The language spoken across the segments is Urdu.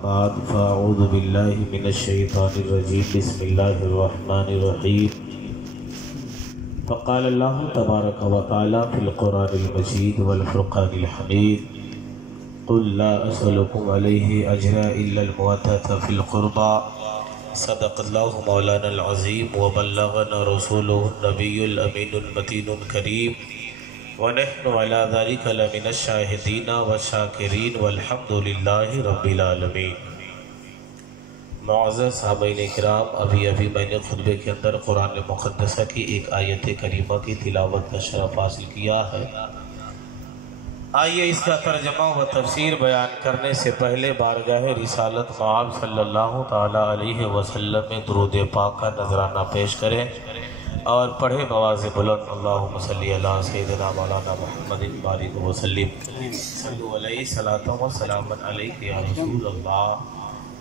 بعد فاعوذ باللہ من الشیطان الرجیم بسم اللہ الرحمن الرحیم فقال اللہ تبارک و تعالی فی القرآن المجید والفرقان الحمید قل لا اسألکم علیہ اجرا الا المودۃ فی القربى صدق اللہ مولانا العظیم وبلغنا رسولہ النبی الامین المتین الکریم ونحن على ذلك لمن الشاہدین والشاکرین والحمد للہ رب العالمین۔ معزز صحابین کرام، ابھی میں نے خطبے کے اندر قرآن مقدسہ کی ایک آیت کریمہ کی تلاوت کا شرف حاصل کیا ہے۔ آئیے اس کا ترجمہ و تفسیر بیان کرنے سے پہلے بارگاہ رسالت مآب صلی اللہ تعالی علیہ وسلم میں درود پاک کا نذرانہ پیش کریں اور پڑھے بواز بلند اللہم صلی اللہ سیدنا مولانا محمد بارک وسلم صلو علیہ صلاۃ و سلام علیہ یا رسول اللہ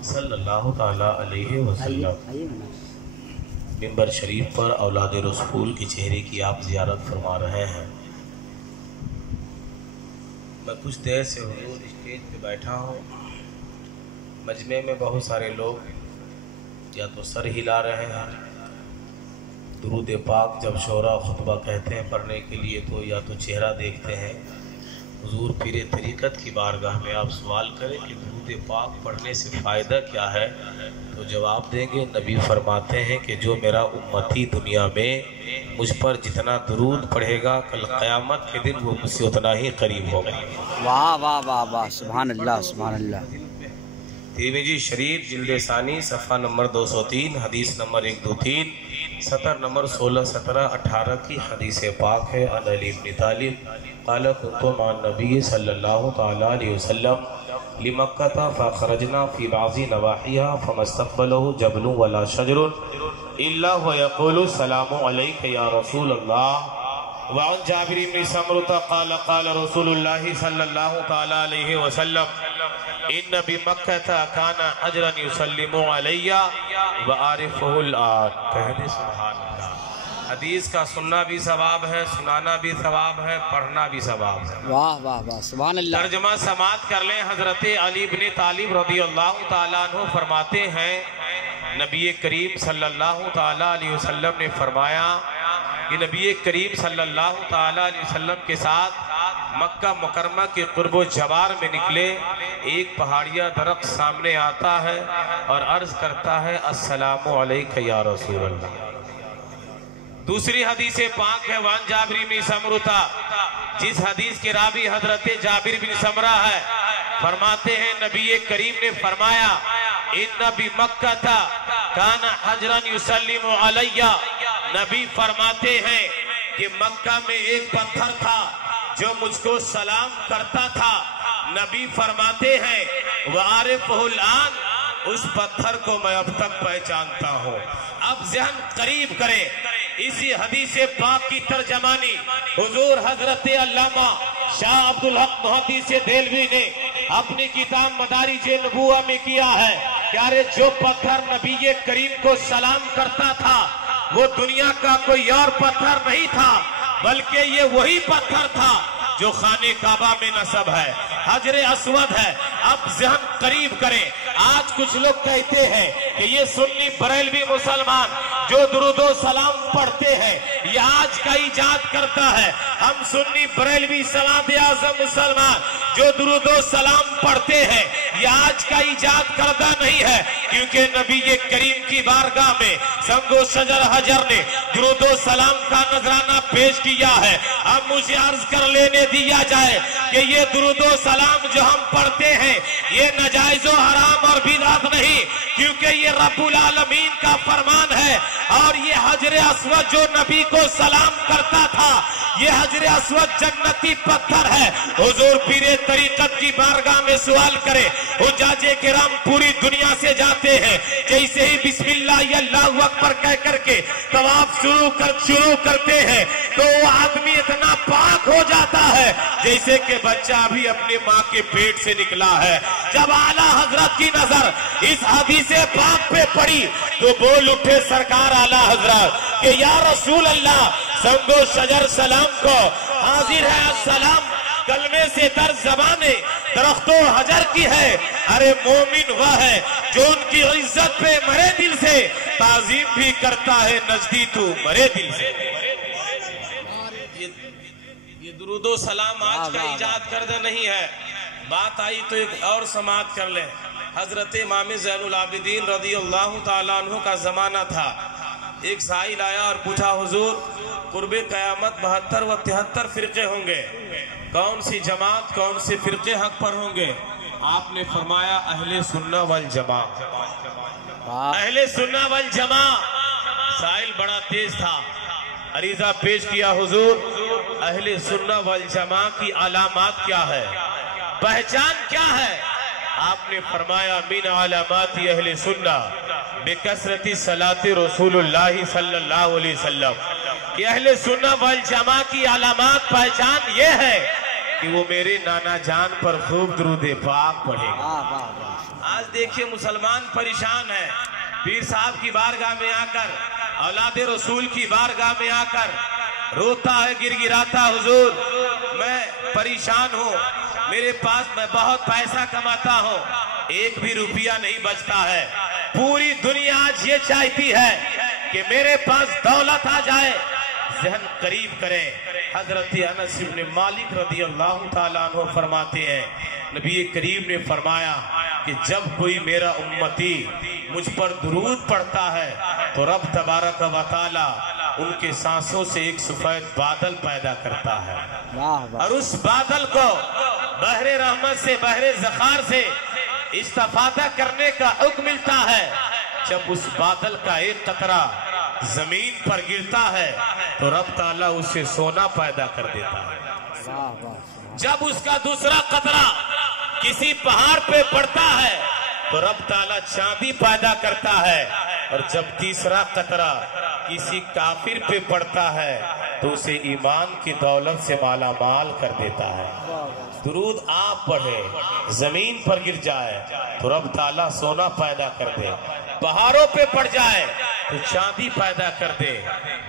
صلی اللہ تعالی علیہ وسلم۔ منبر شریف پر اولاد رسول کی چہرے کی آپ زیارت فرما رہے ہیں۔ میں کچھ دیر سے حضور اسٹیج پہ بیٹھا ہوں، مجمع میں بہت سارے لوگ یا تو سر ہلا رہے ہیں، درود پاک جب شعراء خطبہ کہتے ہیں پڑھنے کے لیے تو یا تو چہرہ دیکھتے ہیں۔ حضور پیر طریقت کی بارگاہ میں آپ سوال کریں کہ درود پاک پڑھنے سے فائدہ کیا ہے، تو جواب دیں گے نبی فرماتے ہیں کہ جو میرا امتی دنیا میں مجھ پر جتنا درود پڑھے گا کل قیامت کے دن وہ مجھ سے اتنا ہی قریب ہوگا۔ واہ واہ واہ واہ، سبحان اللہ سبحان اللہ۔ ترمذی شریف جلد ثانی صفحہ نمبر 203 حدیث نمبر 123 سطر نمبر 16 17 18 کی حدیث پاک ہے۔ عن علی بن طالب قال كنت مع النبي صلی اللہ تعالی علیہ وسلم لمکہ فخرجنا في بعض نواحیها فما استقبله جبل ولا شجر الا ويقول السلام عليك يا رسول الله۔ وعن جابر بن سمرة قال قال رسول الله صلی اللہ تعالی علیہ وسلم ان بمکہ کان حجرا یسلم علی وعارفہ الآن۔ کہہ دے سبحان اللہ۔ حدیث کا سننا بھی ثواب ہے، سنانا بھی ثواب ہے، پڑھنا بھی ثواب ہے۔ واہ واہ واہ، سبحان اللہ۔ ترجمہ سماعت کر لیں۔ حضرت علی بن طالب رضی اللہ تعالیٰ عنہ فرماتے ہیں نبی کریم صلی اللہ تعالیٰ علیہ وسلم نے فرمایا کہ نبی کریم صلی اللہ تعالیٰ علیہ وسلم کے ساتھ مکہ مکرمہ کے قرب و جوار میں نکلے، ایک پہاڑیہ درخت سامنے آتا ہے اور عرض کرتا ہے السلام علیکہ یا رسول اللہ۔ دوسری حدیث پاک ہے وان جابر بن سمرہ، جس حدیث کے راوی حضرت جابر بن سمرہ ہے، فرماتے ہیں نبی کریم نے فرمایا ان بمکہ کان حجرا یسلم علی۔ نبی فرماتے ہیں کہ مکہ میں ایک پتھر تھا جو مجھ کو سلام کرتا تھا۔ نبی فرماتے ہیں وعارفہ الآن، اس پتھر کو میں اب تک پہچانتا ہوں۔ اب ذہن قریب کریں، اسی حدیث پاک کی ترجمانی حضور حضرت علامہ شاہ عبدالحق محدث دہلوی نے اپنی کتاب مدارج نبوہ میں کیا ہے کہ ارے جو پتھر نبی کریم کو سلام کرتا تھا وہ دنیا کا کوئی اور پتھر نہیں تھا، بلکہ یہ وہی پتھر تھا جو خانہ کعبہ میں نصب ہے، حجر اسود ہے۔ اب ذہن قریب کریں۔ آج کچھ لوگ کہتے ہیں کہ یہ سنی بریلوی مسلمان جو درود و سلام پڑھتے ہیں یہ آج کا ایجاد کرتا ہے۔ ہم سنی بریلوی سلاد اعظم مسلمان جو درود و سلام پڑھتے ہیں یہ آج کا ایجاد کردہ نہیں ہے، کیونکہ نبی کریم کی بارگاہ میں سنگ و شجر حجر نے درود و سلام کا نذرانہ پیش کیا ہے۔ اب مجھے عرض کر لینے دیا جائے کہ یہ درود و سلام جو ہم پڑھتے ہیں یہ ناجائز و حرام اور بدعت نہیں، کیونکہ یہ رب العالمین کا فرمان ہے۔ اور یہ حجر اسود جو نبی کو سلام کرتا تھا یہ حجر اسود جنتی پتھر ہے۔ حضور پیر طریقت کی بارگاہ میں سوال کرے، حجاج کرام پوری دنیا سے جاتے ہیں، جیسے ہی بسم اللہ اللہ اکبر کہہ کر کے طواف شروع کرتے ہیں تو وہ آدمی اتنا پاک ہو جاتا ہے جیسے کہ بچہ بھی اپنے ماں کے پیٹ سے نکلا ہے۔ جب اعلیٰ حضرت کی نظر اس حدیث پاک پہ پڑی تو بول اٹھے سرکار اعلیٰ حضرت کہ یا رسول اللہ سنگ و شجر سلام کو حاضر ہے السلام کلمے سے در زبانے درخت و حجر کی ہے، ارے مومن وہ ہے جو ان کی عزت پہ مرے دل سے، تعظیم بھی کرتا ہے نزدی تو مرے دل سے۔ یہ درود و سلام آج کا ایجاد کردہ نہیں ہے، بات آئی تو ایک اور سماعت کر لیں۔ حضرت امام زین العابدین رضی اللہ تعالیٰ عنہ کا زمانہ تھا، ایک سائل آیا اور پوچھا حضور قرب قیامت 72 و 73 فرقے ہوں گے، کون سی جماعت کون سے فرقے حق پر ہوں گے؟ آپ نے فرمایا اہل سنہ والجماع، اہل سنہ والجماع۔ سائل بڑا تیز تھا، عریضہ پیش کیا حضور اہل سنہ والجماع کی علامات کیا ہے، پہچان کیا ہے؟ آپ نے فرمایا من علامات اہل سنہ بکثرت صلاۃ رسول اللہ صلی اللہ علیہ وسلم، کہ اہل سنہ والجماع کی علامات پہچان یہ ہے کہ وہ میرے نانا جان پر خوب درود پاک پڑھے گا۔ آج دیکھیے مسلمان پریشان ہے، پیر صاحب کی بارگاہ میں آ کر، اولاد رسول کی بارگاہ میں آ کر روتا ہے، گر گراتا، حضور میں پریشان ہوں، میرے پاس میں بہت پیسہ کماتا ہوں، ایک بھی روپیہ نہیں بچتا ہے، پوری دنیا آج یہ چاہتی ہے کہ میرے پاس دولت آ جائے۔ ذہن قریب کریں، حضرت انس بن مالک رضی اللہ تعالیٰ عنہ فرماتے ہیں نبی کریم نے فرمایا کہ جب کوئی میرا امتی مجھ پر درود پڑھتا ہے تو رب تبارک و تعالی ان کے سانسوں سے ایک سفید بادل پیدا کرتا ہے، اور اس بادل کو بحر رحمت سے بحر زخار سے استفادہ کرنے کا حکم ملتا ہے۔ جب اس بادل کا ایک قطرہ زمین پر گرتا ہے تو رب تعالیٰ اسے سونا پیدا کر دیتا ہے، جب اس کا دوسرا قطرہ کسی پہاڑ پہ پڑتا ہے تو رب تعالیٰ چاندی پیدا کرتا ہے، اور جب تیسرا قطرہ کسی کافر پہ پڑتا ہے تو اسے ایمان کی دولت سے مالا مال کر دیتا ہے۔ درود آپ پڑھے، زمین پر گر جائے تو رب تعالیٰ سونا پیدا کر دے، پہاڑوں پہ پڑ جائے تو چاندی پیدا کر دے،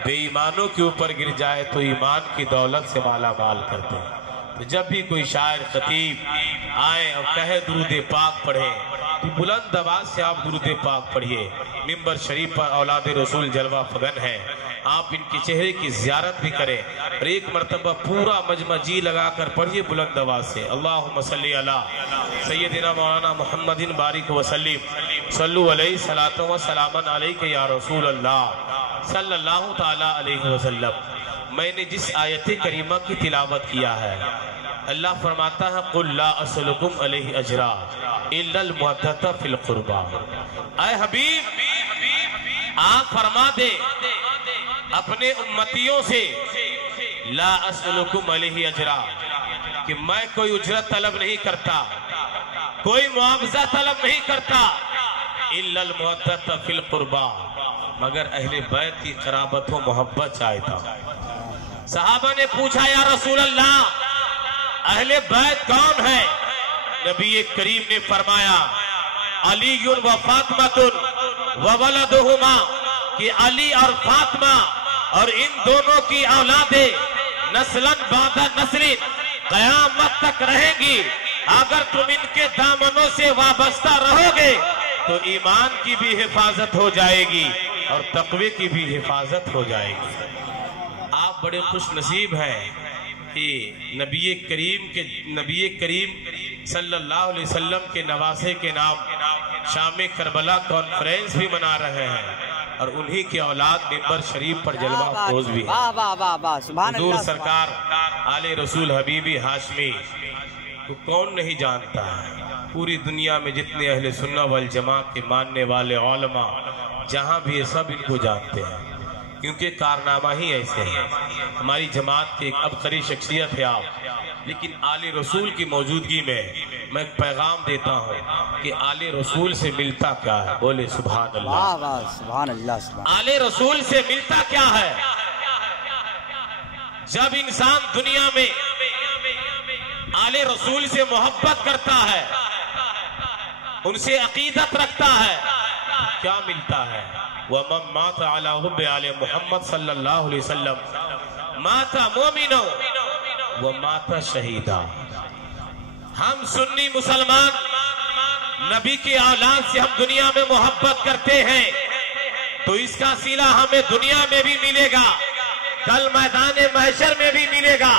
بے ایمانوں کے اوپر گر جائے تو ایمان کی دولت سے مالا مال کر دے۔ تو جب بھی کوئی شاعر خطیب آئے اور کہے درود پاک پڑھے تو بلند آواز سے آپ درود پاک پڑھیے۔ ممبر شریف پر اولاد رسول جلوہ فگن ہے، آپ ان کے چہرے کی زیارت بھی کریں، اور ایک مرتبہ پورا مجمع جی لگا کر پڑھیے بلند آواز سے، اللہم صلی علی سیدنا مولانا محمد بارک وسلم، صلو علیہ صلاۃ و سلام علیک یا رسول اللہ صلی اللہ تعالی علیہ وسلم۔ میں نے جس آیت کریمہ کی تلاوت کیا ہے، اللہ فرماتا ہے قُلْ لَا أَسْأَلُكُمْ عَلَيْهِ أَجْرًا إِلَّا الْمُوَدَّةَ فِي الْقُرْبَى۔ اے حبیب آپ فرما دے اپنے امتیوں سے لا اسألکم علیہ اجرا، کہ میں کوئی اجرت طلب نہیں کرتا، کوئی معاوضہ طلب نہیں کرتا، الا المودۃ فی القربى، مگر اہل بیت کی قرابت و محبت چاہتا۔ صحابہ نے پوچھا یا رسول اللہ اہل بیت کون ہے؟ نبی کریم نے فرمایا علی و فاطمہ و ولدہما، کہ علی اور فاطمہ اور ان دونوں کی اولادیں نسلاً بعد نسل قیامت تک رہیں گی، اگر تم ان کے دامنوں سے وابستہ رہو گے تو ایمان کی بھی حفاظت ہو جائے گی اور تقوی کی بھی حفاظت ہو جائے گی۔ آپ بڑے خوش نصیب ہیں کہ نبی کریم صلی اللہ علیہ وسلم کے نواسے کے نام شام کربلا کانفرنس بھی منا رہے ہیں، اور انہی کی اولاد ممبر شریف پر جلوہ افروز بھی ہے۔ حضور سرکار آل رسول حبیبی ہاشمی کو کون نہیں جانتا ہے؟ پوری دنیا میں جتنے اہل سنہ والجماع کے ماننے والے علماء جہاں بھی یہ سب ان کو جانتے ہیں، کیونکہ کارنامہ ہی ایسے ہیں۔ ہماری جماعت کی ایک عبقری شخصیت ہے آپ، لیکن آل رسول کی موجودگی میں میں ایک پیغام دیتا ہوں کہ آل رسول سے ملتا کیا ہے؟ بولے سبحان اللہ۔ سبحان اللہ۔ آل رسول سے ملتا کیا ہے؟ جب انسان دنیا میں آل رسول سے محبت کرتا ہے، ان سے عقیدت رکھتا ہے، کیا ملتا ہے؟ وَمَن مَاتَ عَلَىٰ حُبِّ آلِ محمد صلی اللہ علیہ وسلم مَاتَ مُؤْمِنًا ومات شہیدا۔ ہم سنی مسلمان نبی کی اولاد سے ہم دنیا میں محبت کرتے ہیں تو اس کا صلہ ہمیں دنیا میں بھی ملے گا، کل میدان محشر میں بھی ملے گا۔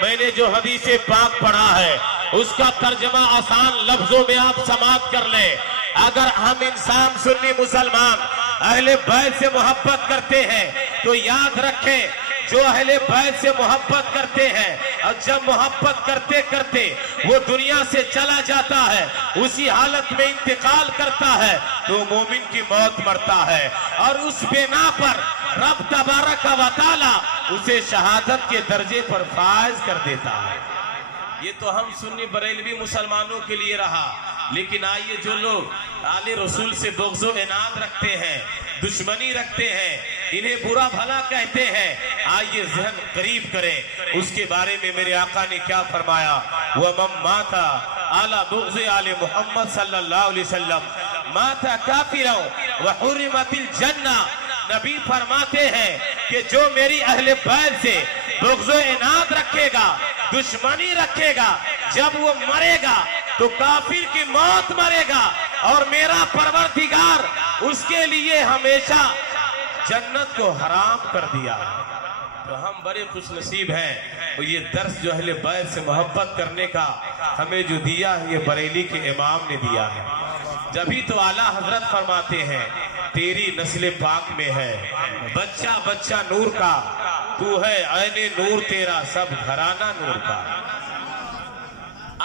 میں نے جو حدیث پاک پڑھا ہے اس کا ترجمہ آسان لفظوں میں آپ سماعت کر لیں۔ اگر ہم انسان سنی مسلمان اہل بیت سے محبت کرتے ہیں تو یاد رکھیں جو اہل بیت سے محبت کرتے ہیں اور جب محبت کرتے کرتے وہ دنیا سے چلا جاتا ہے، اسی حالت میں انتقال کرتا ہے تو مومن کی موت مرتا ہے، اور اس بنا پر رب تبارک و تعالی اسے شہادت کے درجے پر فائز کر دیتا ہے۔ یہ تو ہم سنی بریلوی مسلمانوں کے لیے رہا، لیکن آئیے جو لوگ آل رسول سے بغض و عناد رکھتے ہیں، دشمنی رکھتے ہیں، انہیں برا بھلا کہتے ہیں، آئیے ذہن قریب کریں اس کے بارے میں میرے آقا نے کیا فرمایا۔ وَمَن مَاتَ عَلَى بُغْضِ آلِ محمد صلی اللہ علیہ وسلم مَاتَ كَافِرًا وَحُرِّمَتِ الْجَنَّةِ۔ نبی فرماتے ہیں کہ جو میری اہل بیت سے بغض و عناد رکھے گا، دشمنی رکھے گا، جب وہ مرے گا تو کافر کی موت مرے گا، اور میرا پروردگار اس کے لیے ہمیشہ جنت کو حرام کر دیا۔ تو ہم بڑے خوش نصیب ہیں، اور یہ درس جو اہل بیت سے محبت کرنے کا ہمیں جو دیا ہے یہ بریلی کے امام نے دیا ہے۔ جبھی تو اعلیٰ حضرت فرماتے ہیں تیری نسل پاک میں ہے بچہ بچہ نور کا، تو ہے عین نور تیرا سب گھرانہ نور کا۔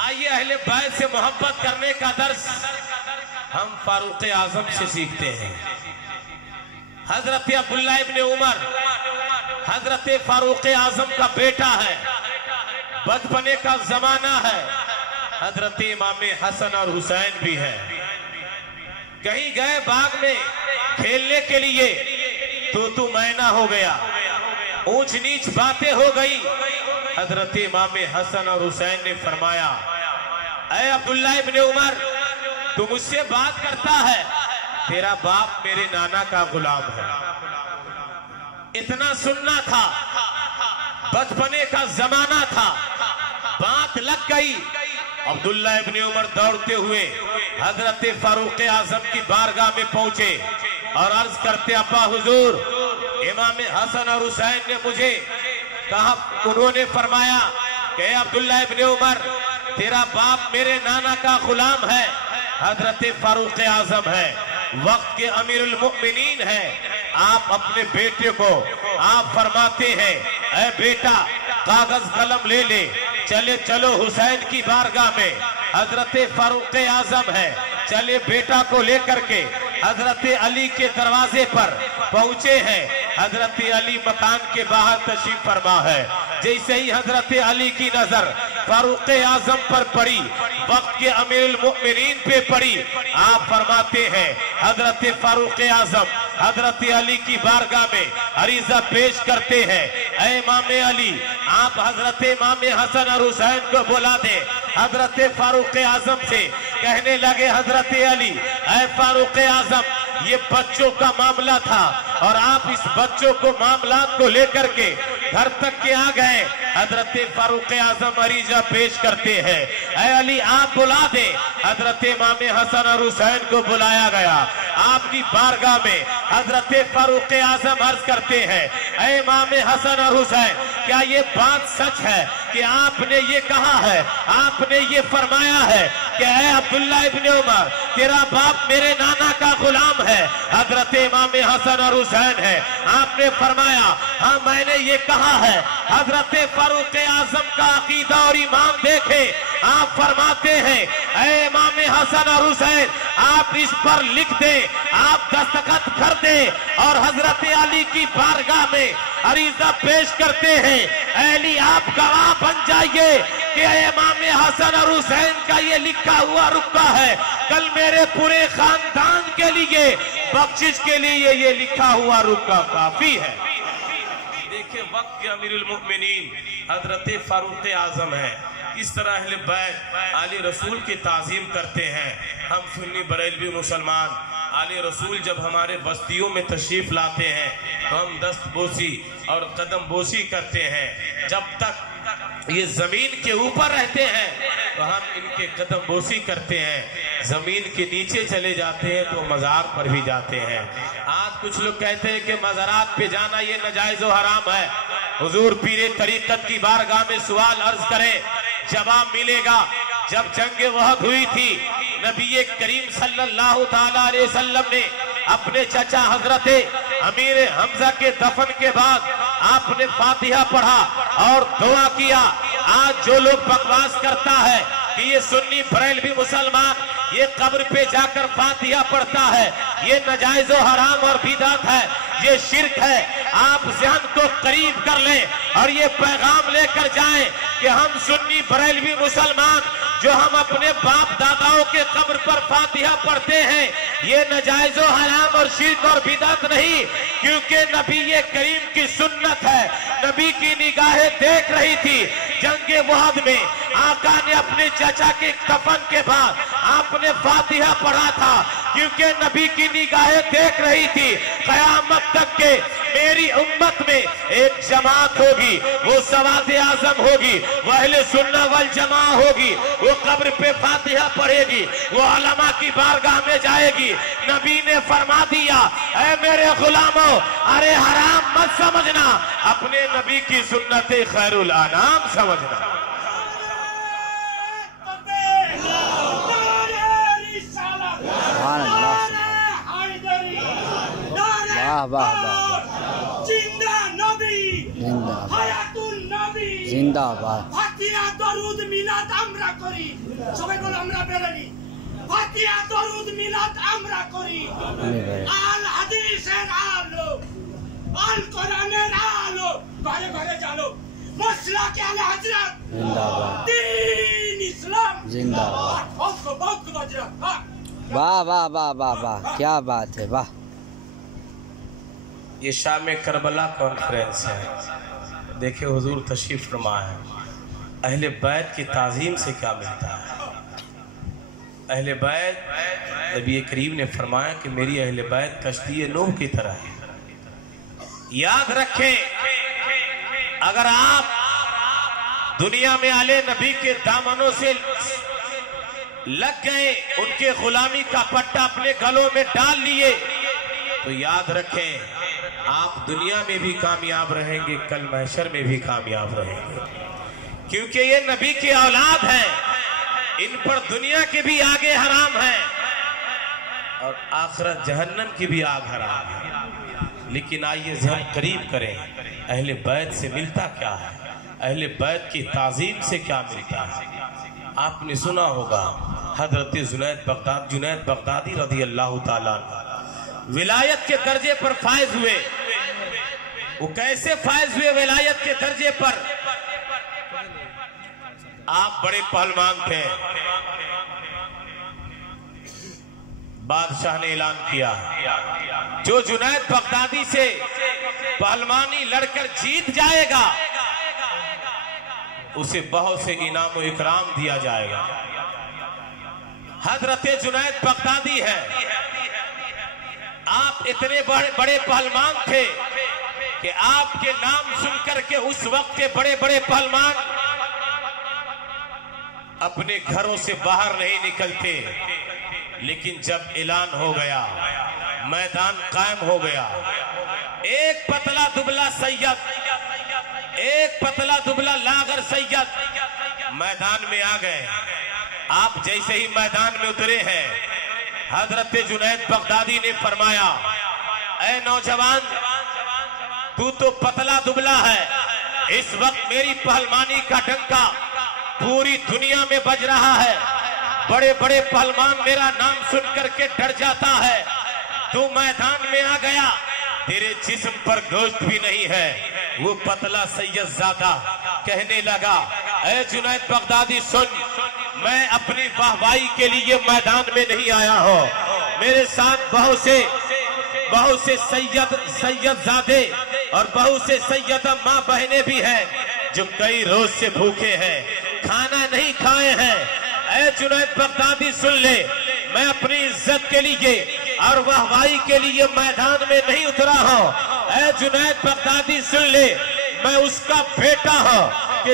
آئیے اہل بیت سے محبت کرنے کا درس ہم فاروق اعظم سے سیکھتے ہیں۔ حضرت عبداللہ ابن عمر حضرت فاروق اعظم کا بیٹا ہے، بچپنے کا زمانہ ہے، حضرت امام حسن اور حسین بھی ہے۔ کہیں گئے باغ میں کھیلنے کے لیے تو مینا ہو گیا، اونچ نیچ باتیں ہو گئی۔ حضرت امام حسن اور حسین نے فرمایا اے عبداللہ ابن عمر تو مجھ سے بات کرتا ہے، تیرا باپ میرے نانا کا غلام ہے۔ اتنا سننا تھا، بچپنے کا زمانہ تھا، بات لگ گئی۔ عبداللہ ابن عمر دوڑتے ہوئے حضرت فاروق اعظم کی بارگاہ میں پہنچے اور عرض کرتے ابا حضور امام حسن اور حسین نے مجھے کہا، انہوں نے فرمایا کہ اے عبداللہ ابن عمر تیرا باپ میرے نانا کا غلام ہے، حضرت فاروق اعظم ہے، وقت کے امیر المؤمنین ہے، آپ اپنے بیٹے کو آپ فرماتے ہیں اے بیٹا کاغذ قلم لے لے، چلو حسین کی بارگاہ میں حضرت فاروق اعظم ہے، چلے بیٹا کو لے کر کے حضرت علی کے دروازے پر پہنچے ہیں۔ حضرت علی مکان کے باہر تشریف فرما ہے، جیسے ہی حضرت علی کی نظر فاروق اعظم پر پڑی، وقت کے امیر المؤمنین پہ پڑی، آپ فرماتے ہیں حضرت فاروق اعظم حضرت علی کی بارگاہ میں عریضہ پیش کرتے ہیں اے امام علی آپ حضرت امام حسن اور حسین کو بلا دیں۔ حضرت فاروق اعظم سے کہنے لگے حضرت علی اے فاروق اعظم یہ بچوں کا معاملہ تھا اور آپ اس بچوں کو معاملات کو لے کر کے گھر تک کے آ گئے۔ حضرت فاروق اعظم عریضہ پیش کرتے ہیں اے علی آپ بلا دیں۔ حضرت امام حسن اور حسین کو بلایا گیا، آپ کی بارگاہ میں حضرت فاروق اعظم عرض کرتے ہیں اے امام حسن اور حسین کیا یہ بات سچ ہے کہ آپ نے یہ کہا ہے، آپ نے یہ فرمایا ہے کہ اے عبداللہ ابن عمر تیرا باپ میرے نانا کا غلام ہے، حضرت امام حسن اور حسین ہے، آپ نے فرمایا ہاں میں نے یہ کہا ہے۔ حضرت فاروق اعظم کا عقیدہ اور ایمان دیکھیں، آپ فرماتے ہیں اے امام حسن اور حسین آپ اس پر لکھ دیں، آپ دستخط کر دیں، اور حضرت علی کی بارگاہ میں عریضہ پیش کرتے ہیں اے علی آپ گواہ بن جائیے کہ اے امام حسن اور حسین کا یہ لکھا ہوا رکبہ ہے، کل میرے پورے خاندان کے لیے بخشش کے لیے یہ لکھا ہوا رکبہ کافی ہے۔ دیکھیں وقت کے امیر المؤمنین حضرت فاروق اعظم ہے، اس طرح اہل بیت آل رسول کی تعظیم کرتے ہیں۔ ہم سنی بریلوی مسلمان آل رسول جب ہمارے بستیوں میں تشریف لاتے ہیں تو ہم دست بوسی اور قدم بوسی کرتے ہیں، جب تک یہ زمین کے اوپر رہتے ہیں تو ہم ان کے قدم بوسی کرتے ہیں، زمین کے نیچے چلے جاتے ہیں تو مزار پر بھی جاتے ہیں۔ آج کچھ لوگ کہتے ہیں کہ مزارات پہ جانا یہ ناجائز و حرام ہے۔ حضور پیر طریقت کی بارگاہ میں سوال عرض کریں، جواب ملے گا۔ جب جنگ احد ہوئی تھی، نبی کریم صلی اللہ تعالیٰ علیہ وسلم نے اپنے چچا حضرت امیر حمزہ کے دفن کے بعد آپ نے فاتحہ پڑھا اور دعا کیا۔ آج جو لوگ بکواس کرتا ہے کہ یہ سنی بریلوی مسلمان یہ قبر پہ جا کر فاتحہ پڑھتا ہے، یہ ناجائز و حرام اور بدعت ہے، یہ شرک ہے، آپ ذہن کو قریب کر لیں اور یہ پیغام لے کر جائیں کہ ہم سنی بریلوی مسلمان جو ہم اپنے باپ داداؤں کے قبر پر فاتحہ پڑھتے ہیں، یہ ناجائز و حرام اور شرک اور بدعت نہیں، کیونکہ نبی کریم کی سنت ہے۔ نبی کی نگاہیں دیکھ رہی تھی جنگ احد میں، آقا نے اپنے چچا کے دفن کے بعد آپ نے فاتحہ پڑھا تھا، کیونکہ نبی کی نگاہیں دیکھ رہی تھی قیامت تک کے میری امت میں ایک جماعت ہوگی، وہ سواد اعظم ہوگی، وہ اہل سنت والجماعت ہوگی، وہ قبر پہ فاتحہ پڑھے گی، وہ علماء کی بارگاہ میں جائے گی۔ نبی نے فرما دیا، اے میرے غلاموں، ارے حرام مت سمجھنا، اپنے نبی کی سنت خیر الانام سمجھنا۔ سبحان اللہ، واہ واہ واہ، জিন্দা নবী, زندہ হায়াতুন নবী, زندہ باد، ফাতিহা দরুদ মিলাদ আমরা করি। সবাই বলো আমরা বেরোনি। ফাতিহা দরুদ মিলাদ আমরা করি। আল হাদিসের আলো, আল কোরআনের আলো, ঘরে ঘরে জানো। মসলাকে আলে হযরত, زندہ باد، দ্বীন ইসলাম জিন্দাবাদ। বহুত বাজরা। واہ واہ واہ واہ واہ، کیا بات ہے، واہ۔ یہ شام کربلا کانفرنس ہے، دیکھیں حضور تشریف فرما ہے۔ اہل بیت کی تعظیم سے کیا ملتا ہے؟ اہل بیت، نبی کریم نے فرمایا کہ میری اہل بیت کشتی نوح کی طرح ہے۔ یاد رکھیں، اگر آپ دنیا میں اہل نبی کے دامنوں سے لگ گئے، ان کے غلامی کا پٹا اپنے گلوں میں ڈال لیے، تو یاد رکھیں آپ دنیا میں بھی کامیاب رہیں گے، کل محشر میں بھی کامیاب رہیں گے، کیونکہ یہ نبی کی اولاد ہیں، ان پر دنیا کے بھی آگے حرام ہیں اور آخرت جہنم کی بھی آگ حرام ہے۔ لیکن آئیے ذہن قریب کریں، اہل بیت سے ملتا کیا ہے؟ اہل بیت کی تعظیم سے کیا ملتا ہے؟ آپ نے سنا ہوگا حضرت جنید بغدادی رضی اللہ تعالیٰ عنہ ولایت کے درجے پر فائز ہوئے۔ وہ کیسے فائز ہوئے ولایت کے درجے پر؟ آپ بڑے پہلوان تھے، بادشاہ نے اعلان کیا جو جنید بغدادی سے پہلوانی لڑ کر جیت جائے گا اسے بہت سے انعام و اکرام دیا جائے گا۔ حضرت جنید بغدادی ہے، آپ اتنے بڑے پہلوان تھے کہ آپ کے نام سن کر کے اس وقت کے بڑے بڑے پہلوان اپنے گھروں سے باہر نہیں نکلتے، لیکن جب اعلان ہو گیا، میدان قائم ہو گیا، ایک پتلا دبلا سید، ایک پتلا دبلا لاغر سید میدان میں آ گئے۔ آپ جیسے ہی میدان میں اترے ہیں، حضرت جنید بغدادی نے فرمایا، اے نوجوان، تو پتلا دبلا ہے، اس وقت میری پہلوانی کا ڈنکا پوری دنیا میں بج رہا ہے، بڑے بڑے پہلوان میرا نام سن کر کے ڈر جاتا ہے، تو میدان میں آ گیا، تیرے جسم پر گوشت بھی نہیں ہے۔ وہ پتلا سید زادہ کہنے لگا، اے جنید بغدادی سن، میں اپنی واہوائی کے لیے میدان میں نہیں آیا ہوں، میرے ساتھ بہت سے سید زادے اور بہت سے سیدہ ماں بہنیں بھی ہیں جو کئی روز سے بھوکے ہیں، کھانا نہیں کھائے ہیں۔ اے جنید بغدادی سن لے، میں اپنی عزت کے لیے اور واہوائی کے لیے میدان میں نہیں اترا ہوں۔ اے جنید بغدادی سن لے، میں اس کا بیٹا ہوں، کہ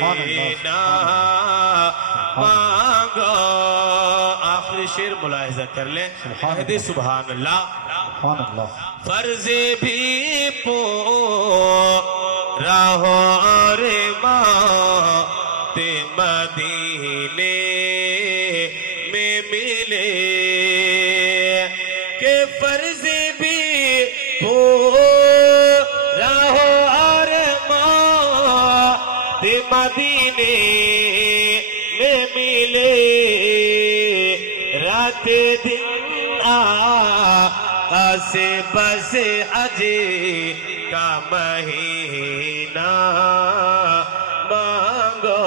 مدینہ مانگو. آخری شعر ملاحظہ کر لیں. کہہ دے سبحان اللہ. سبحان اللہ. فرض بھی پورا ہو اور موت مدینے میں ملے کہ فرض بھی پورا ہو اور موت مدینے میں ملے. رات دن سے بس حج کا مہینہ مانگو.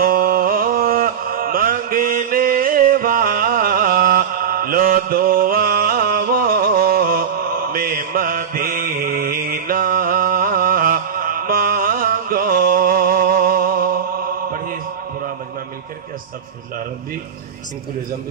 مانگنے والو دعاؤں میں مدینہ مانگو. پڑھیے پورا مجمع مل کر کے استغفر اللہ ربی. ان کو ذنب